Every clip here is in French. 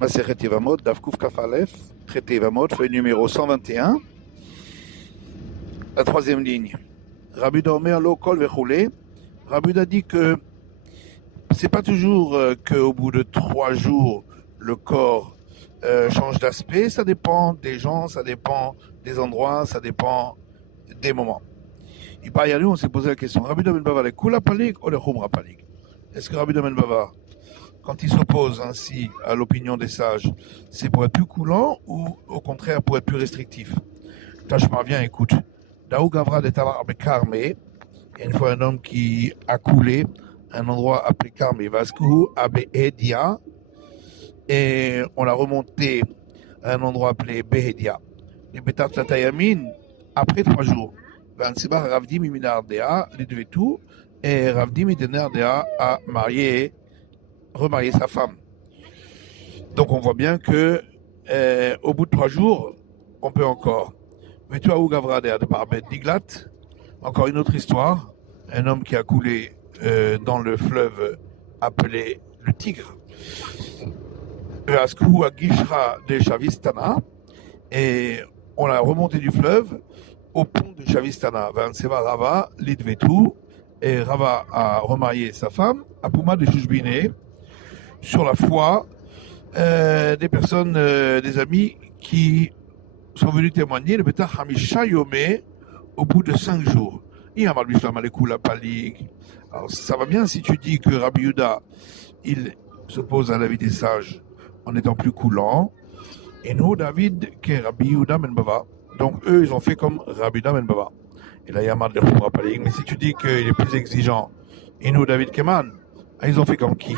Masechet Yevamot, Daf Kuf Kaf Aleph, traité Yevamot, feuille numéro 121, la troisième ligne. Rabbi Omer lo kol vechoulé. Rabbi a dit que c'est pas toujours qu'au bout de 3 jours, le corps change d'aspect. Ça dépend des gens, ça dépend des endroits, ça dépend des moments. Il paraît à nous, on s'est posé la question, Rabbi Ben Bava, le Kula Palik ou le Khumra Palik? Est-ce que Rabbi Ben Bava, quand il s'oppose ainsi à l'opinion des sages, c'est pour être plus coulant ou au contraire pour être plus restrictif? Tâche-moi bien, écoute. Daou Gavra de Tavar Bekarme, il y a une fois un homme qui a coulé un endroit appelé Karme, Vasku, Abehedia, et on l'a remonté à un endroit appelé Behedia. Les Betat Latayamin, après 3 jours. Vansibar Ravdim Iminardea, les deux tout, et Ravdim Iminardea a remarié sa femme. Donc on voit bien que au bout de 3 jours, on peut encore. Mais tu as où Gavra de Barbet Diglat, encore une autre histoire, un homme qui a coulé dans le fleuve appelé le Tigre. Askou Agishra de Chavistana, et on l'a remonté du fleuve au pont de Chavistana. Vanseva Rava, Lidvetu, et Rava a remarié sa femme, Apuma de Jujbine, sur la foi des personnes, des amis qui sont venus témoigner le Beta Hamisha Yomé au bout de 5 jours. Alors ça va bien si tu dis que Rabbi Yehuda, il s'oppose à l'avis des sages en étant plus coulant, et nous, David, que Rabbi Yehuda Ben Bava. Donc eux, ils ont fait comme Rabbi Yehuda Ben Bava. Et là, il y a mal de Khumra Palik. Mais si tu dis qu'il est plus exigeant, et nous, David Keman, ils ont fait comme qui?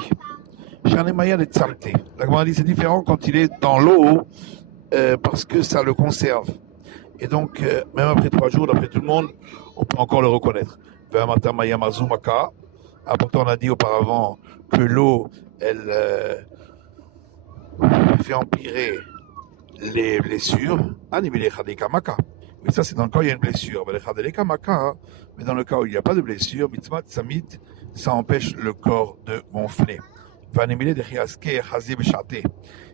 Shanemaya de Tzamte. La Gemara dit c'est différent quand il est dans l'eau, parce que ça le conserve. Et donc, même après 3 jours, d'après tout le monde, on peut encore le reconnaître. Pourtant, on a dit auparavant que l'eau, elle fait empirer les blessures. Mais ça, c'est dans le cas où il y a une blessure. Mais dans le cas où il n'y a pas de blessure, ça empêche le corps de gonfler.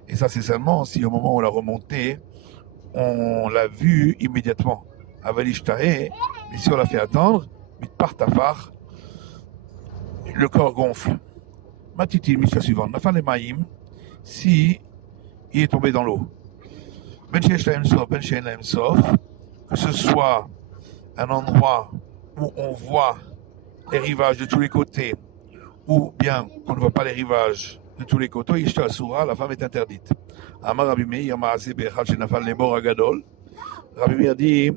Et ça, c'est seulement si au moment où on l'a remonté, on l'a vu immédiatement. Mais si on l'a fait attendre, le corps gonfle. Matiti, Misha suivante. Si il est tombé dans l'eau, que ce soit un endroit où on voit les rivages de tous les côtés, ou bien qu'on ne voit pas les rivages de tous les côtés, la femme est interdite. Rabbi Meir dit,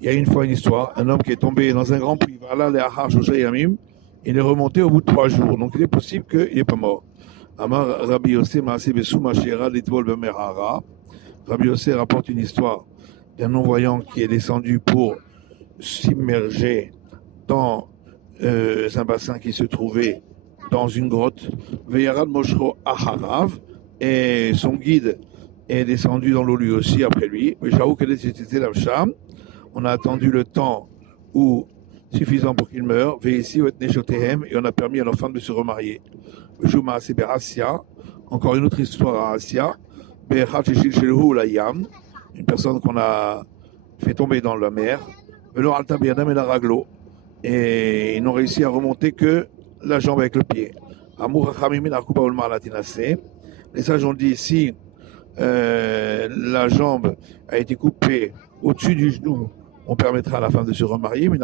il y a une fois une histoire, un homme qui est tombé dans un grand puits, il est remonté au bout de 3 jours, donc il est possible qu'il n'est pas mort. Rabbi Yossé rapporte une histoire d'un non-voyant qui est descendu pour s'immerger dans un bassin qui se trouvait dans une grotte. Et son guide est descendu dans l'eau lui aussi après lui. On a attendu le temps suffisant pour qu'il meure. Et on a permis à leur femme de se remarier. Encore une autre histoire à Assia. Une personne qu'on a fait tomber dans la mer. Et ils n'ont réussi à remonter que la jambe avec le pied. Les sages ont dit, si la jambe a été coupée au-dessus du genou, on permettra à la femme de se remarier, mais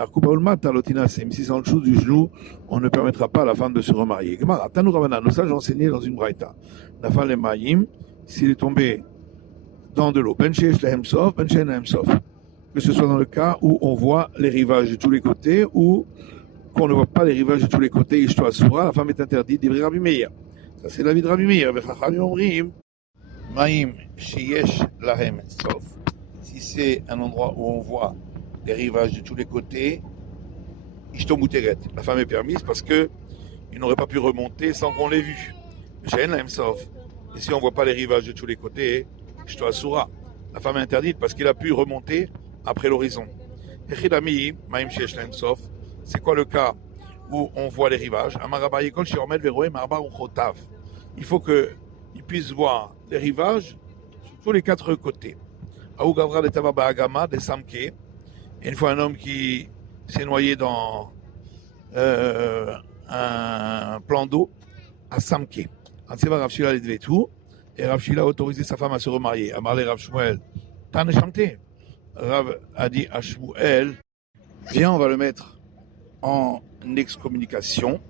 si c'est en dessous du genou, on ne permettra pas à la femme de se remarier. Nos sages ont enseigné dans une braïta. S'il est tombé dans de l'eau, que ce soit dans le cas où on voit les rivages de tous les côtés ou qu'on ne voit pas les rivages de tous les côtés, la femme est interdite, dit Rabbi Meir. Ça, c'est l'avis de Rabbi Meir. Si c'est un endroit où on voit les rivages de tous les côtés, la femme est permise parce qu'il n'aurait pas pu remonter sans qu'on l'ait vu. Et si on ne voit pas les rivages de tous les côtés, la femme est interdite parce qu'il a pu remonter après l'horizon. C'est quoi le cas où on voit les rivages? Il faut qu'il il puisse voir les rivages sur tous les quatre côtés. Aou Gavra de Tava Bahagama, de Samke. Et une fois un homme qui s'est noyé dans un plan d'eau à Samke. Anseva Rav Shila le tout. Et Rav Shila a autorisé sa femme à se remarier. A parlé Rav Shmuel. T'as chanté. Rav a dit à Shmuel, viens, on va le mettre en excommunication.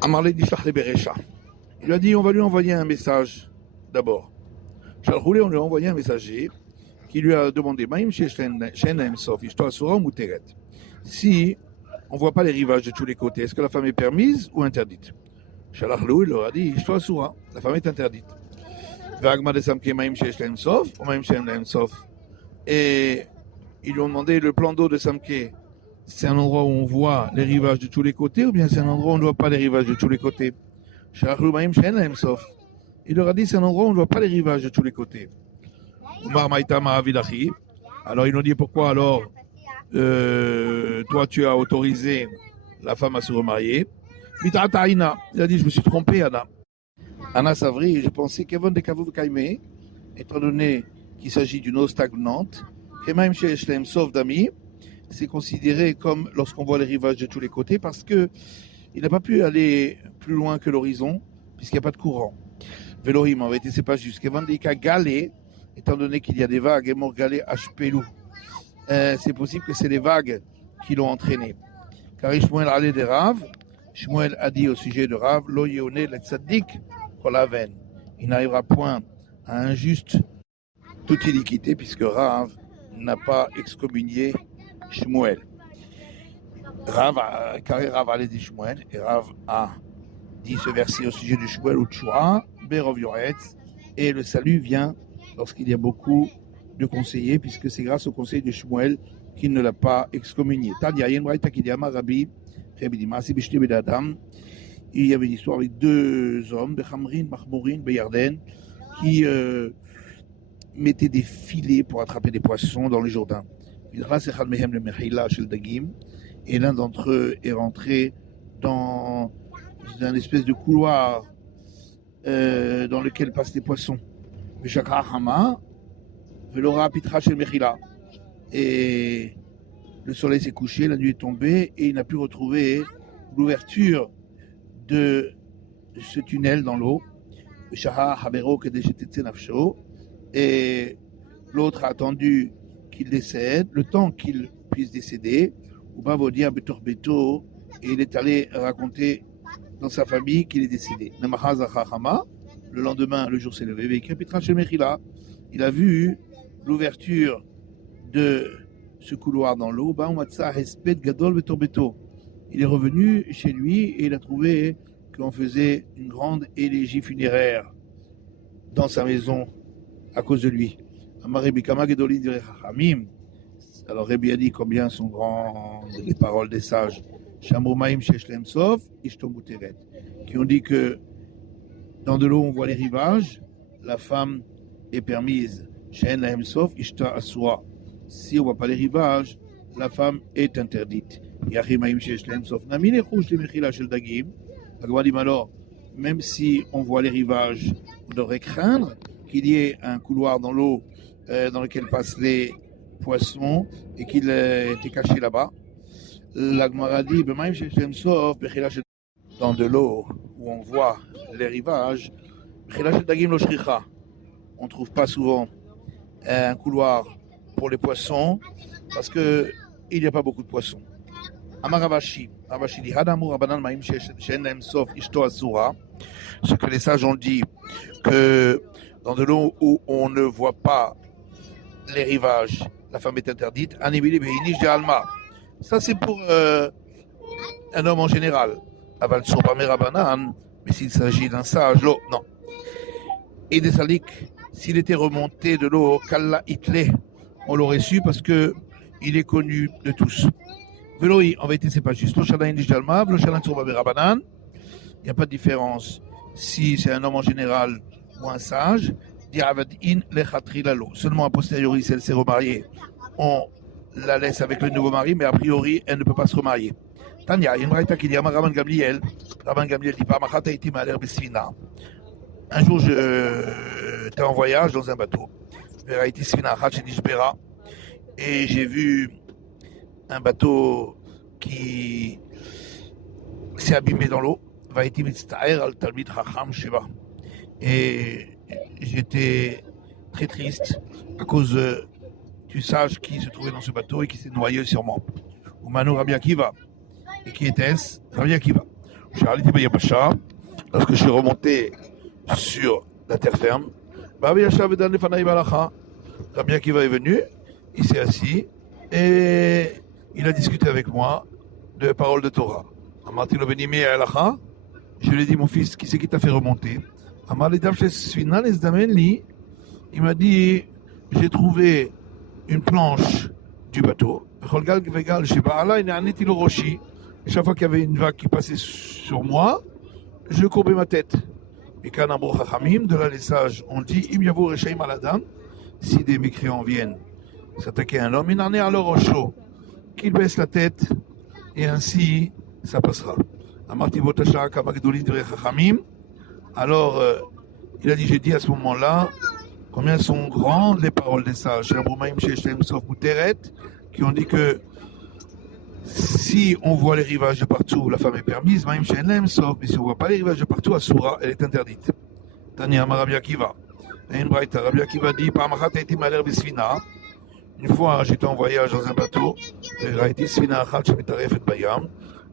Amarle d'Ishlach le Beresha. Il lui a dit, on va lui envoyer un message d'abord. Shalchoulé, on lui a envoyé un messager qui lui a demandé, si on ne voit pas les rivages de tous les côtés, est-ce que la femme est permise ou interdite? Shalachlou, il leur a dit, la femme est interdite. Et ils lui ont demandé, le plan d'eau de Samke, c'est un endroit où on voit les rivages de tous les côtés ou bien c'est un endroit où on ne voit pas les rivages de tous les côtés? Il leur a dit, c'est un endroit où on ne voit pas les rivages de tous les côtés. Alors ils ont dit, pourquoi alors toi tu as autorisé la femme à se remarier? Il a dit, je me suis trompé, Anna. Anna Savri, je pensais qu'Evon de Kavou Kaimé, étant donné qu'il s'agit d'une eau stagnante, Kemaim Sheeshlem sauf d'amis, c'est considéré comme lorsqu'on voit les rivages de tous les côtés parce qu'il n'a pas pu aller plus loin que l'horizon puisqu'il n'y a pas de courant. Velohim, en vérité, c'est pas juste. Kevin Dika Galé, étant donné qu'il y a des vagues, et Morgalé Hpelou, c'est possible que c'est les vagues qui l'ont entraîné. Car Shmuel allait des Rav, Shmuel a dit au sujet de Rav, Lo Yone le Tzadik Kolaven. Il n'arrivera point à un juste toute iniquité puisque Rav n'a pas excommunié Shmuel. Car Rav allait dire Shmuel, et Rav a dit ce verset au sujet de Shmuel ou Tchoua, Berov Yoretz, et le salut vient lorsqu'il y a beaucoup de conseillers, puisque c'est grâce au conseil de Shmuel qu'il ne l'a pas excommunié. Tanya Yenbraïta Kidiyama Rabbi Dimasi Bishti Bedadam. Il y avait une histoire avec deux hommes, Bechamrin, Mahmourin, Beyarden, qui mettaient des filets pour attraper des poissons dans le Jourdain. Et l'un d'entre eux est rentré dans un espèce de couloir dans lequel passent les poissons. Et le soleil s'est couché, la nuit est tombée et il n'a pu retrouver l'ouverture de ce tunnel dans l'eau. Et l'autre a attendu qu'il décède, le temps qu'il puisse décéder. Et il est allé raconter dans sa famille qu'il est décédé. Le lendemain, le jour s'est levé. Il a vu l'ouverture de ce couloir dans l'eau. Il est revenu chez lui et il a trouvé qu'on faisait une grande élégie funéraire dans sa maison à cause de lui. Alors Rabbi a dit combien sont grandes les paroles des sages. Qui ont dit que dans de l'eau on voit les rivages, la femme est permise. Si on ne voit pas les rivages, la femme est interdite. Alors, même si on voit les rivages, on devrait craindre qu'il y ait un couloir dans l'eau dans lequel passent les poissons et qu'il était caché là-bas. La Gemara dit, dans de l'eau où on voit les rivages, on ne trouve pas souvent un couloir pour les poissons parce qu'il n'y a pas beaucoup de poissons. Amaravashi dit, ce que les sages ont dit, que dans de l'eau où on ne voit pas les rivages, la femme est interdite. Ça, c'est pour un homme en général. Aval sont pas merabanan, mais s'il s'agit d'un sage, l'eau, non. Et des saliques, s'il était remonté de l'eau, Kalla Itle, on l'aurait su parce que il est connu de tous. Veloï, en vérité, c'est pas juste. Il n'y a pas de différence si c'est un homme en général ou un sage. Seulement a posteriori, si elle s'est remariée, on la laisse avec le nouveau mari, mais a priori, elle ne peut pas se remarier. Tanya, il y a une braïta qui dit Amaraman Gabriel, Rabban Gamliel dit Pamachat haïti ma'aler besfina. Un jour, j'étais en voyage dans un bateau. Veraïti sfina achat shenishbera. Et j'ai vu un bateau qui s'est abîmé dans l'eau. Vaïti mitzta'er al talmid chacham sheba. Et j'étais très triste à cause du sage qui se trouvait dans ce bateau et qui s'est noyé sûrement. Umanu Rabbi Akiva. Et qui était-ce? Rabbi Akiva. Lorsque je suis remonté sur la terre ferme, Rabbi Akiva est venu, il s'est assis et il a discuté avec moi de paroles de Torah. Je lui ai dit, mon fils, qui c'est qui t'a fait remonter? Il m'a dit, j'ai trouvé une planche du bateau. Chaque fois qu'il y avait une vague qui passait sur moi, je courbais ma tête. Et quand de là les sages ont dit, si des mécréants viennent s'attaquer à un homme, il en est alors au chaud, qu'il baisse la tête, et ainsi ça passera. Alors, il a dit, j'ai dit à ce moment-là, combien sont grandes les paroles des sages, qui ont dit que si on voit les rivages de partout, la femme est permise, mais si on ne voit pas les rivages de partout, Asura, elle est interdite. Tania Rabbi Akiva. Rabbi Akiva dit, une fois, j'étais en voyage dans un bateau,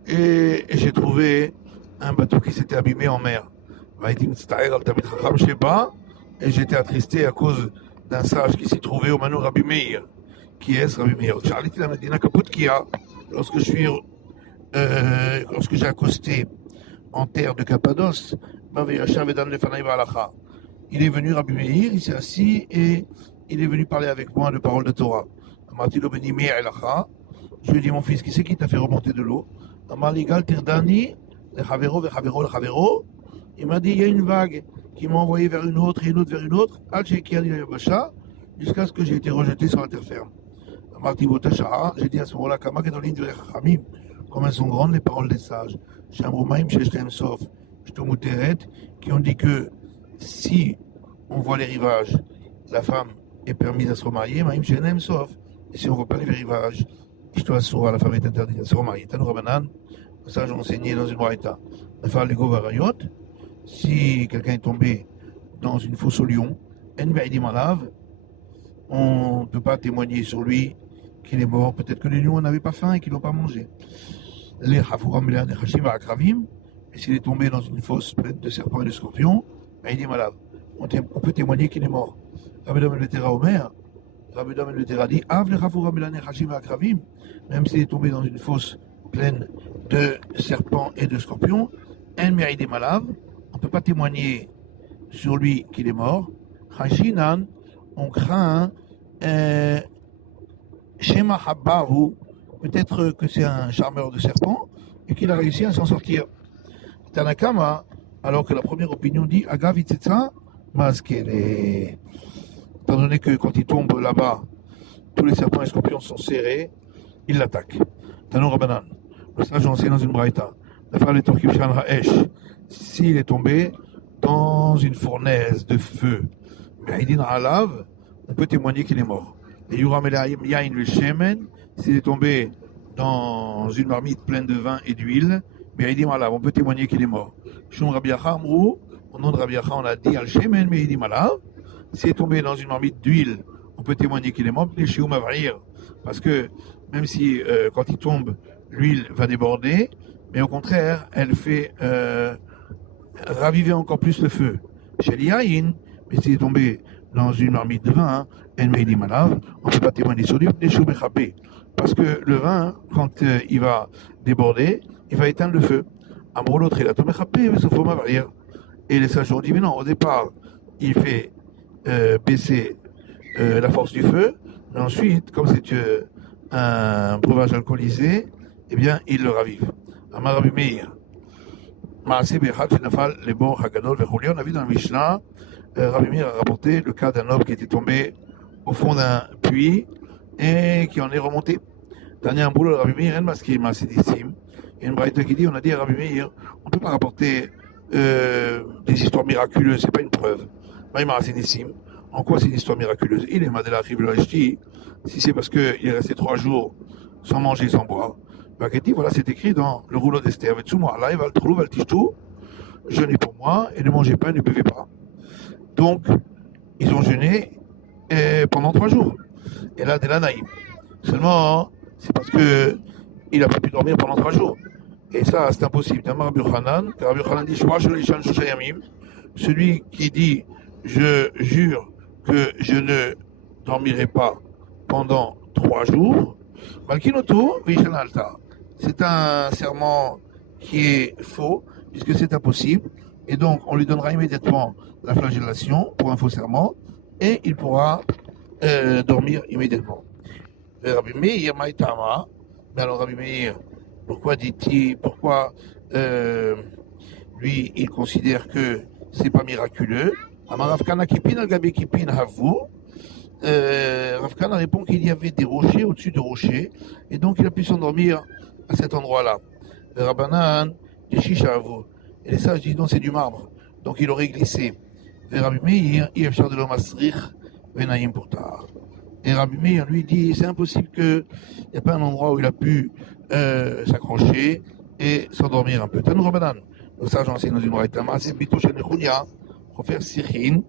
et j'ai trouvé un bateau qui s'était abîmé en mer. Et j'étais attristé à cause d'un sage qui s'y trouvait au Manu Rabbi Meir. Qui est ce Rabbi Meir? Lorsque j'ai accosté en terre de Cappadoce, il est venu Rabbi Meir, il s'est assis et il est venu parler avec moi de paroles de Torah. Je lui ai dit, mon fils, qui c'est qui t'a fait remonter de l'eau? Il m'a dit, il y a une vague qui m'a envoyé vers une autre et une autre vers une autre, jusqu'à ce que j'ai été rejeté sur la terre ferme. J'ai dit à ce moment-là, comme elles sont grandes les paroles des sages, qui ont dit que si on voit les rivages, la femme est permise à se remarier, et si on ne voit pas les rivages, la femme est interdite à se remarier. Les sages ont enseigné dans une braïta, si quelqu'un est tombé dans une fosse au lion, on ne peut pas témoigner sur lui qu'il est mort. Peut-être que les lions n'avaient pas faim et qu'ils n'ont pas mangé. Et s'il est tombé dans une fosse pleine de serpents et de scorpions, on peut témoigner qu'il est mort. Rabbi Dom el dit, même s'il est tombé dans une fosse pleine de serpents et de scorpions, on ne peut pas témoigner sur lui qu'il est mort. On craint Shema Habbahu, peut-être que c'est un charmeur de serpents et qu'il a réussi à s'en sortir. Tanakama, alors que la première opinion dit Agavitzetsa Maskele. Étant donné que quand il tombe là-bas, tous les serpents et scorpions sont serrés, il l'attaque. Tanou Rabbanan, le sage enseigne dans une braïta. S'il est tombé dans une fournaise de feu, on peut témoigner qu'il est mort. Et Yuram Yain le Shemen, s'il est tombé dans une marmite pleine de vin et d'huile, on peut témoigner qu'il est mort. Shum Rabbi Acha Amrou, au nom de Rabbi Acha, on a dit Al Shemen Meidim Alav. S'il est tombé dans une marmite d'huile, on peut témoigner qu'il est mort. Parce que même si quand il tombe, l'huile va déborder, mais au contraire, elle fait raviver encore plus le feu. Chez l'Yaïn, mais s'il est tombé dans une marmite de vin, on ne peut pas témoigner sur lui, parce que le vin, quand il va déborder, il va éteindre le feu. L'autre, il a tombé et les sages ont dit, mais non, au départ, il fait baisser la force du feu, mais ensuite, comme c'est un breuvage alcoolisé, eh bien, il le ravive. Amar Rabbi Meir. On a vu dans la Mishnah, Rabbi Meir a rapporté le cas d'un homme qui était tombé au fond d'un puits et qui en est remonté. Il y a une braïta qui dit, on a dit à Rabbi Meir, on ne peut pas rapporter des histoires miraculeuses, c'est pas une preuve. En quoi c'est une histoire miraculeuse? Il est Madela Rivloachti, si c'est parce qu'il est resté 3 jours sans manger, sans boire. Baghetti, voilà, c'est écrit dans le rouleau d'Esther. Là, il va le trou, va le tichtou, jeûnez pour moi, et ne mangez pas, ne buvez pas. Donc, ils ont jeûné pendant 3 jours. Et là, de la naïm. Seulement, c'est parce que il n'a pas pu dormir pendant 3 jours. Et ça, c'est impossible. Rabbi Hanan, car Rabbi Hanan dit, celui qui dit, je jure que je ne dormirai pas pendant 3 jours, Malkinoto, Vishanalta. C'est un serment qui est faux, puisque c'est impossible. Et donc, on lui donnera immédiatement la flagellation pour un faux serment, et il pourra dormir immédiatement. Rabbi Meir, Maïtama, mais alors Rabbi Meir, pourquoi dit-il, lui, il considère que c'est pas miraculeux. Amaravkana Kipin, Al-Gabi Kipin, Havu. Ravkana répond qu'il y avait des rochers au-dessus de rochers, et donc il a pu s'endormir à cet endroit-là. Rabbanan, des Shishavu. Et les sages disent non, c'est du marbre. Donc il aurait glissé. Rabbi Meir, Yefshar de l'Omasrich, Venaïm pour tard. Et Rabbi Meir lui dit c'est impossible qu'il n'y ait pas un endroit où il a pu s'accrocher et s'endormir un peu. Tanou Rabbanan. Le sage enseigne dans une braïta, c'est Bito chez Nechounia, professeur Sichin,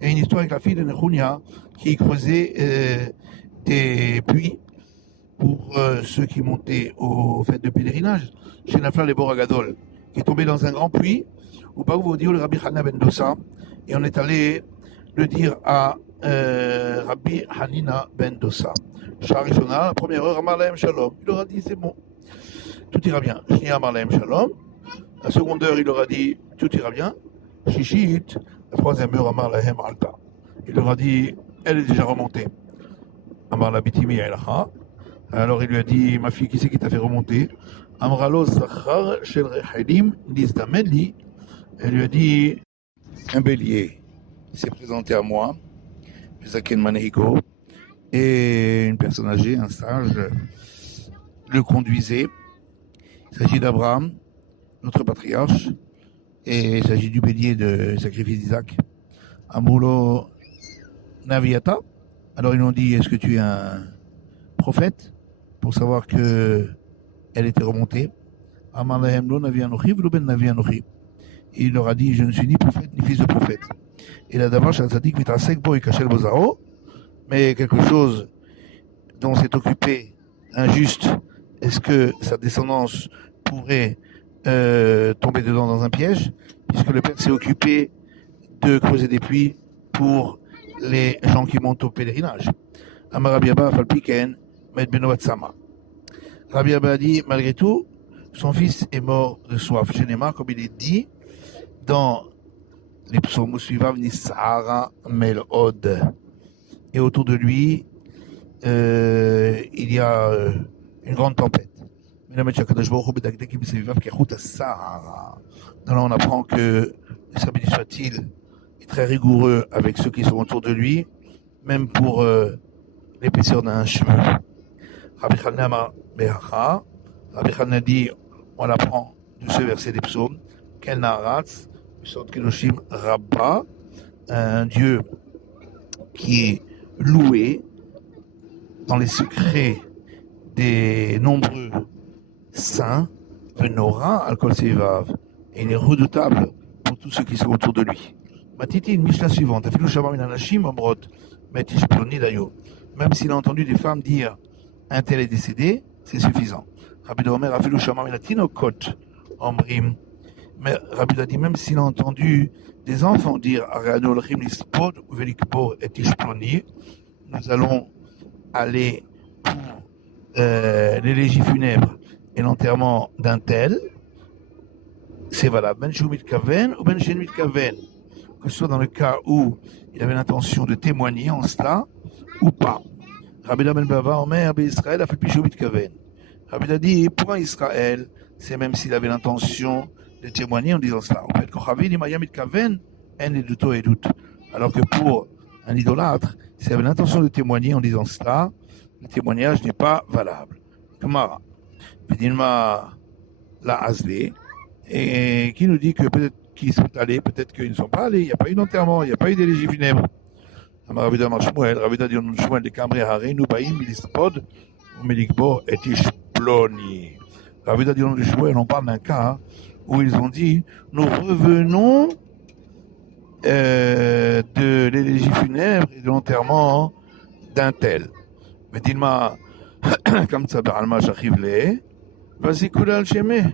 et une histoire avec la fille de Nechounia qui creusait des puits pour ceux qui montaient aux fêtes de pèlerinage chez Nafla les Boragadol, qui est tombé dans un grand puits, où pas vous dire le Rabbi Hanina ben Dossa, et on est allé le dire à Rabbi Hanina ben Dossa. Charishona, la première heure, Amar Lahem Shalom. Il leur a dit c'est bon, tout ira bien. Shnia Amar Lahem Shalom. La seconde heure, il leur a dit tout ira bien. Shishit, la troisième heure, Amar Lahem Alta. Il leur a dit elle est déjà remontée. Amar la Bitimi Elacha. Alors il lui a dit ma fille, qui c'est qui t'a fait remonter? Amralo Zachar Shel Rehadim Nizdameli. Elle lui a dit un bélier s'est présenté à moi, Zaken Manehigo, et une personne âgée, un sage, le conduisait. Il s'agit d'Abraham, notre patriarche, et il s'agit du bélier de sacrifice d'Isaac. Amulo Naviata. Alors ils lui ont dit est-ce que tu es un prophète? Pour savoir que elle était remontée. Il leur a dit je ne suis ni prophète ni fils de prophète. Et là d'abord Shalzadik mitrasek bo ikashel bozaro, mais quelque chose dont s'est occupé un juste, est-ce que sa descendance pourrait tomber dedans dans un piège, puisque le père s'est occupé de creuser des puits pour les gens qui montent au pèlerinage. Amarabiaba falpiken met benovat sama. Rabbi Abba a dit, malgré tout, son fils est mort de soif. Shenema, comme il est dit dans les psaumes suivants, Nisara Melod. Et autour de lui, il y a une grande tempête. Là, on apprend que, le soit-il, est très rigoureux avec ceux qui sont autour de lui, même pour l'épaisseur d'un cheveu. Rabbi Hanina dit, on apprend de ce verset des psaumes, Ken Naratz, Sot Kedoshim Rabba, un Dieu qui est loué dans les secrets des nombreux saints, Venora al-Kol Sevav, et il est redoutable pour tous ceux qui sont autour de lui. Matiti, une Mishnah suivante, Afilu Shamar Minanashim Omrot, Metish Ploni Dayo. Même s'il a entendu des femmes dire un tel est décédé, c'est suffisant. Rabbi Omer Afilu Shamar Minatinokot Omrim. Mais Rabbi a dit même s'il a entendu des enfants dire Ariano Lchim Lispod Velikpo et Tishploni, nous allons aller pour l'élégie funèbre et l'enterrement d'un tel, c'est valable. Ben Shumit Kaven ou Ben Shenmit Kaven, que ce soit dans le cas où il avait l'intention de témoigner en cela ou pas. Rabbi Ben Bava Omer Israël a fait plus Shumit Kaven. Rabbi a dit pour un Israël, c'est même s'il avait l'intention de témoigner en disant cela. En fait, alors que pour un idolâtre, s'il avait l'intention de témoigner en disant cela, le témoignage n'est pas valable. Kamara. Vidinma la Hazlé, et qui nous dit que peut-être qu'ils sont allés, peut-être qu'ils ne sont pas allés, il n'y a pas eu d'enterrement, il n'y a pas eu d'élégie funèbre. אמר רבי דמר שמואל, רבי דדיון שמואל דקמרי הרינו באים מלספוד ומלקבור את איש פלוני. Rabbi Dadion de Shmuel, on parle d'un cas où ils ont dit nous revenons de l'élégie funèbre et de l'enterrement d'un tel. Mais dis-moi, comme ça, Alma Shachivle, vas-y, Koulal Shemé.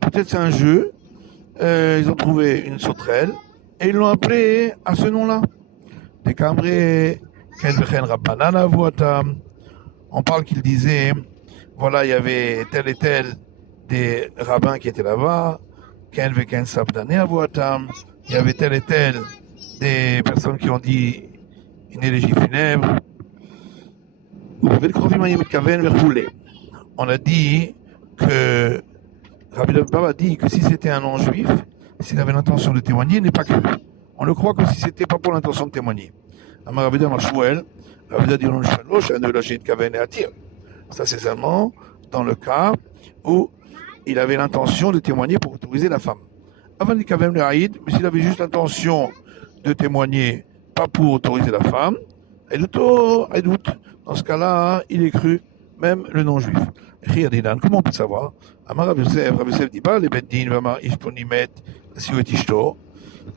Peut-être c'est un jeu, ils ont trouvé une sauterelle et ils l'ont appelé à ce nom-là. Des cambrés, on parle qu'il disait, voilà, il y avait tel et tel des rabbins qui étaient là-bas, il y avait tel et tel des personnes qui ont dit une élégie funèbre. On a dit que Rabbi Baba a dit que si c'était un non-juif, s'il avait l'intention de témoigner, il n'est pas cru. On ne croit que si c'était pas pour l'intention de témoigner. Ça, c'est seulement dans le cas où il avait l'intention de témoigner pour autoriser la femme. Mais s'il avait juste l'intention de témoigner, pas pour autoriser la femme, dans ce cas-là, il est cru, même le non-juif. Comment on peut savoir? Rav Yosef dit pas, les Beddin, Vamar, Ishponimet, Siouet Ishto.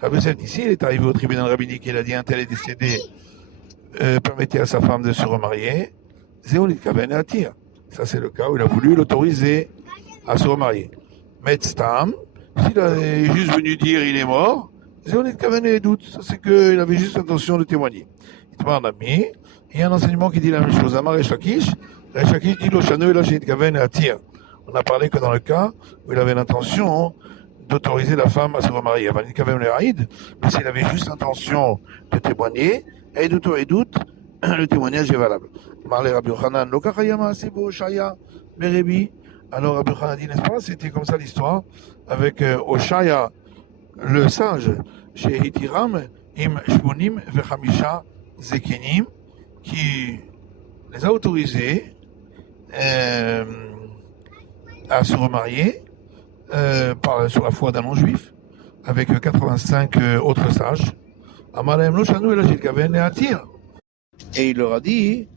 Rav Yosef dit, s'il est arrivé au tribunal rabbinique et il a dit un tel est décédé, permettez à sa femme de se remarier, Zéolit Kaven et Atir. Ça, c'est le cas où il a voulu l'autoriser à se remarier. Metztam, s'il est juste venu dire il est mort, Zéolit Kaven et doute. Ça, c'est qu'il avait juste l'intention de témoigner. Il y a un enseignement qui dit la même chose. Amar et Shakish dit l'Oshano et Lachit Kaven et Atir. On a parlé que dans le cas où il avait l'intention d'autoriser la femme à se remarier. Mais s'il avait juste l'intention de témoigner, et doute, le témoignage est valable. Alors Rabbi Yochanan dit, n'est-ce pas, c'était comme ça l'histoire avec Oshaya, le sage, chez Hitiram, im shmonim vechamisha zekenim, qui les a autorisés à se remarier sur la foi d'un non-juif avec 85 autres sages. Et il leur a dit,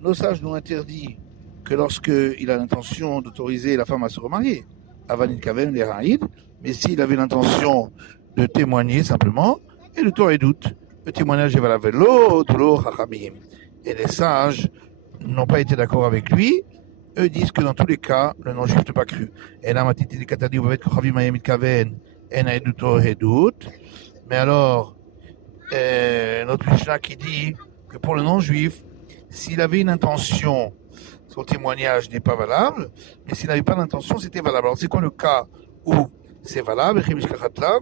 nos sages nous interdit que lorsqu'il a l'intention d'autoriser la femme à se remarier, mais s'il avait l'intention de témoigner simplement, et le Torah est doute, le témoignage est valable. Et les sages n'ont pas été d'accord avec lui. Eux disent que dans tous les cas, le non-juif n'est pas cru. Et là, mais alors, notre Mishnah qui dit que pour le non-juif, s'il avait une intention, son témoignage n'est pas valable, mais s'il n'avait pas d'intention, c'était valable. Alors, c'est quoi le cas où c'est valable?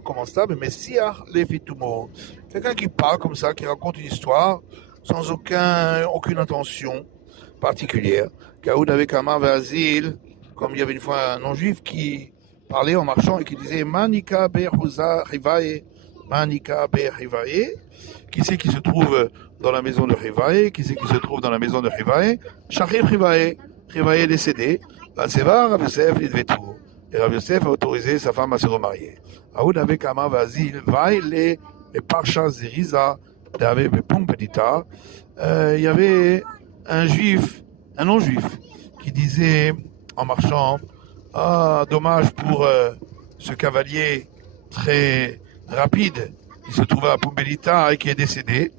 Comment ça? Quelqu'un qui parle comme ça, qui raconte une histoire sans aucune intention particulière. Kaoud avec Amar Vazil, comme il y avait une fois un non-juif qui parlait en marchant et qui disait Manika Be'huza Rivae, Manika Be'rivae, qui c'est qui se trouve dans la maison de Rivae, qui c'est qui se trouve dans la maison de Rivae, Shachir Rivae, Rivae est décédé, Vanseva, Rav Yosef, Lidvetou, et Rav Yosef a autorisé sa femme à se remarier. Kaoud avec Amar Vazil, Vaile, et Parcha Zeriza, Davé Bepum Petita, il y avait un non-juif, qui disait en marchant, ah, dommage pour ce cavalier très rapide qui se trouvait à Pumbelita et qui est décédé.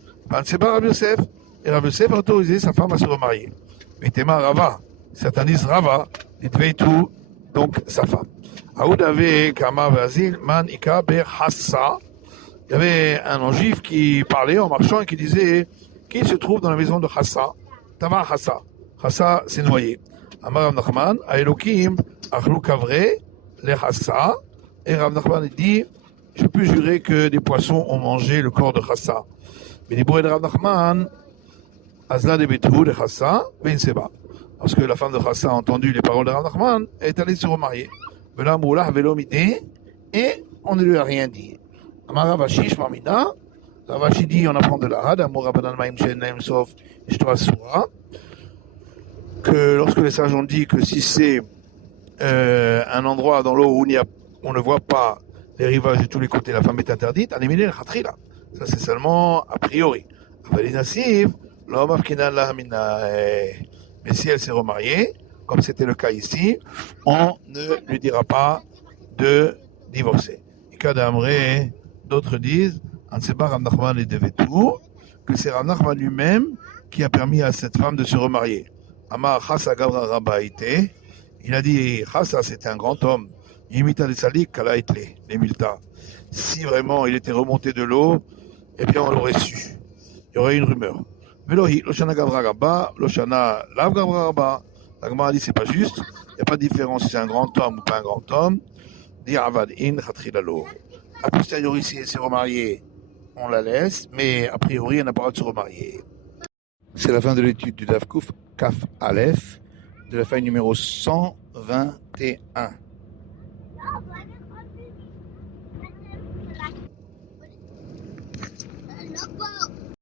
C'est pas Rav Yosef. Et Rav Yosef a autorisé sa femme à se remarier. Mais Tema Rava, certains disent Rava, et tout, donc sa femme. Aoud avait Kama Vazil, Man Ika Ber Hassa. Il y avait un non-juif qui parlait en marchant et qui disait, qui se trouve dans la maison de Hassa? Tama Hassa. Hassa s'est noyé. Amar Rav Nachman, Aelokim, Achlou Kavre, les Hassa. Et Rav Nachman dit, je peux jurer que des poissons ont mangé le corps de Hassa. Mais les bourrées de Rav Nachman, Azla de Betrou de Hassa, Ben Seba. Parce que la femme de Hassa a entendu les paroles de Rav Nachman, elle est allée se remarier. Et on ne lui a rien dit. Amar Rav Ashi, Shmamina, Rav Ashi dit, on apprend de la Had, Amor Rabbanan Maim Shen Naim Sof, Ishto Asura, que lorsque les sages ont dit que si c'est un endroit dans l'eau où on ne voit pas les rivages de tous les côtés, la femme est interdite, ça c'est seulement a priori. Mais si elle s'est remariée, comme c'était le cas ici, on ne lui dira pas de divorcer. Et cas d'Amré, d'autres disent, que c'est Rav Nachman lui-même qui a permis à cette femme de se remarier. Amar Chassa Gavra Rabaïté, il a dit, Chassa c'était un grand homme, imita de Salik, Kalaitle, les Milta. Si vraiment il était remonté de l'eau, eh bien on l'aurait su. Il y aurait une rumeur. Velohi, Loshana Gavra Rabba, Loshana Lav Gavra Rabba. La Gemara dit c'est pas juste, il n'y a pas de différence si c'est un grand homme ou pas un grand homme. Dit Avad in Khatrilalo. A posteriori, si elle s'est remariée, on la laisse, mais a priori, elle n'a pas le droit de se remarier. C'est la fin de l'étude du Daf Kuf Kaf Aleph, de la feuille numéro 121.